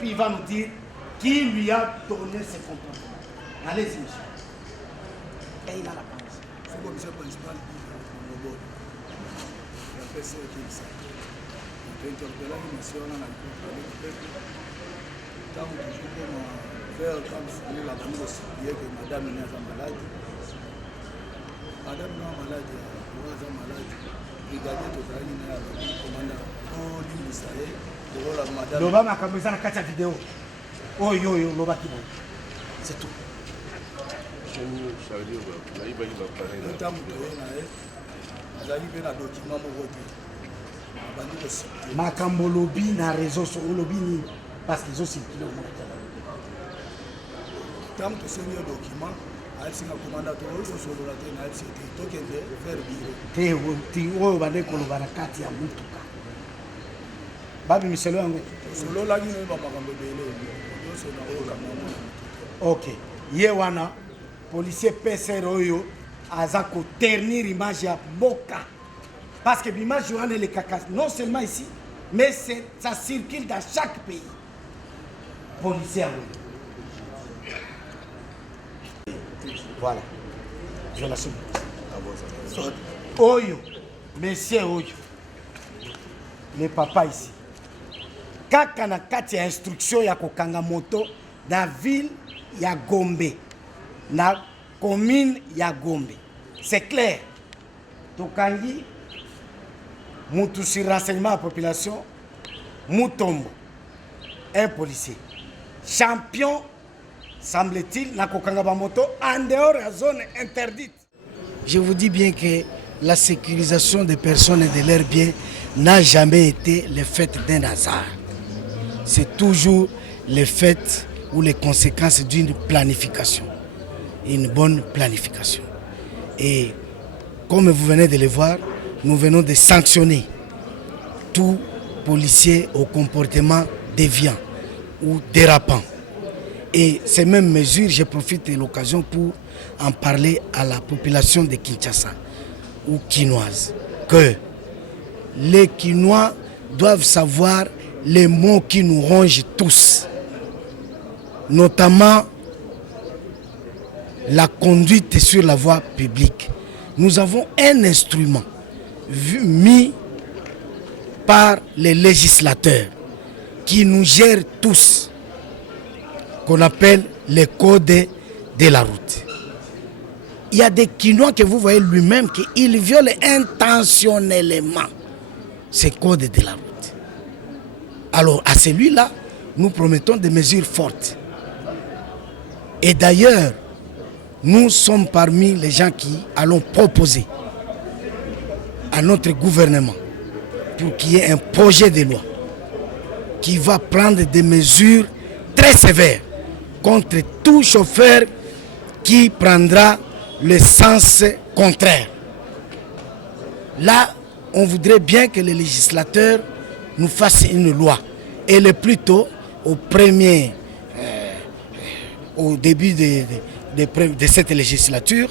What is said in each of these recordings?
puis il va nous dire qui lui a donné ce comportement. Allez-y, monsieur. Et il a la parole. C'est le commissaire principal du Mobile. Il a fait ce qu'il sait. Il a interpellé une mission dans la peuple. Tant que je peux faire comme si la famille aussi que madame est malade. Madame est malade, elle est malade. Regardez tout ça, il y a un commandant. Oh, lui, ça y est. Loba makambo na kati ya vidéo. Oyo yo loba kibo. C'est tout. Makambo lobi na réseau sur lobi ni parce qu'ils ont circulé au monde. Tant que c'est un document, elle s'est commandée sur le latin, elle s'est dit faire bureau. Te o bande ko loba na kati ya mutuka. Babi miselo yango. Solo la ngi ba makambo bele. OK. Yewana policier PCR oyo aza ko ternir image ya boka. Parce que l'image wana le caca non seulement ici mais ça circule dans chaque pays. Policier oyo. Voilà. Je l'assume. Oyo, monsieur Oyo, le papa ici. Kaka na kati ya instruction ya kokanga moto na ville ya Gombe, na commune ya Gombe. C'est clair. Tokangi, mutu sur renseignement à la population, Mutombo, un policier. Champion, semble-t-il, na kokanga ba moto en dehors de la zone interdite. Je vous dis bien que la sécurisation des personnes et de leurs biens n'a jamais été le fait d'un hasard. C'est toujours le fait ou les conséquences d'une planification, une bonne planification. Et comme vous venez de le voir, nous venons de sanctionner tout policier au comportement déviant ou dérapant. Et ces mêmes mesures, je profite de l'occasion pour en parler à la population de Kinshasa ou quinoise, que les Quinois doivent savoir les mots qui nous rongent tous, notamment la conduite sur la voie publique. Nous avons un instrument mis par les législateurs qui nous gèrent tous, qu'on appelle les codes de la route. Il y a des Quinois que vous voyez lui-même qu'ils violent intentionnellement ces codes de la route. Alors à celui-là, nous promettons des mesures fortes. Et d'ailleurs, nous sommes parmi les gens qui allons proposer à notre gouvernement pour qu'il y ait un projet de loi qui va prendre des mesures très sévères contre tout chauffeur qui prendra le sens contraire. Là, on voudrait bien que les législateurs nous fassent une loi. Et le plus tôt, au début de cette législature,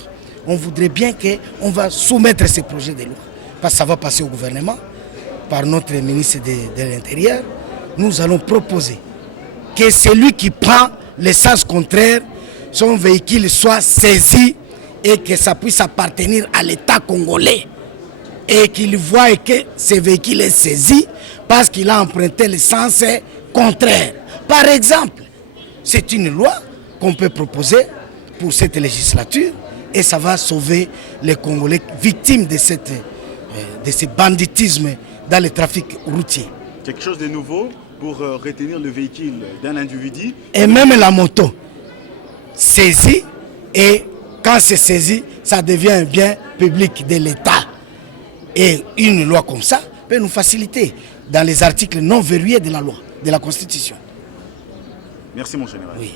on voudrait bien qu'on va soumettre ce projet de loi. Parce que ça va passer au gouvernement, par notre ministre de l'Intérieur. Nous allons proposer que celui qui prend le sens contraire, son véhicule soit saisi et que ça puisse appartenir à l'État congolais. Et qu'il voit que ce véhicule est saisi parce qu'il a emprunté le sens contraire. Par exemple, c'est une loi qu'on peut proposer pour cette législature et ça va sauver les Congolais victimes de ce banditisme dans le trafic routier. Quelque chose de nouveau pour retenir le véhicule d'un individu. Et même la moto saisie, et quand c'est saisi, ça devient un bien public de l'État. Et une loi comme ça peut nous faciliter dans les articles non verrouillés de la loi, de la Constitution. Merci mon général. Oui.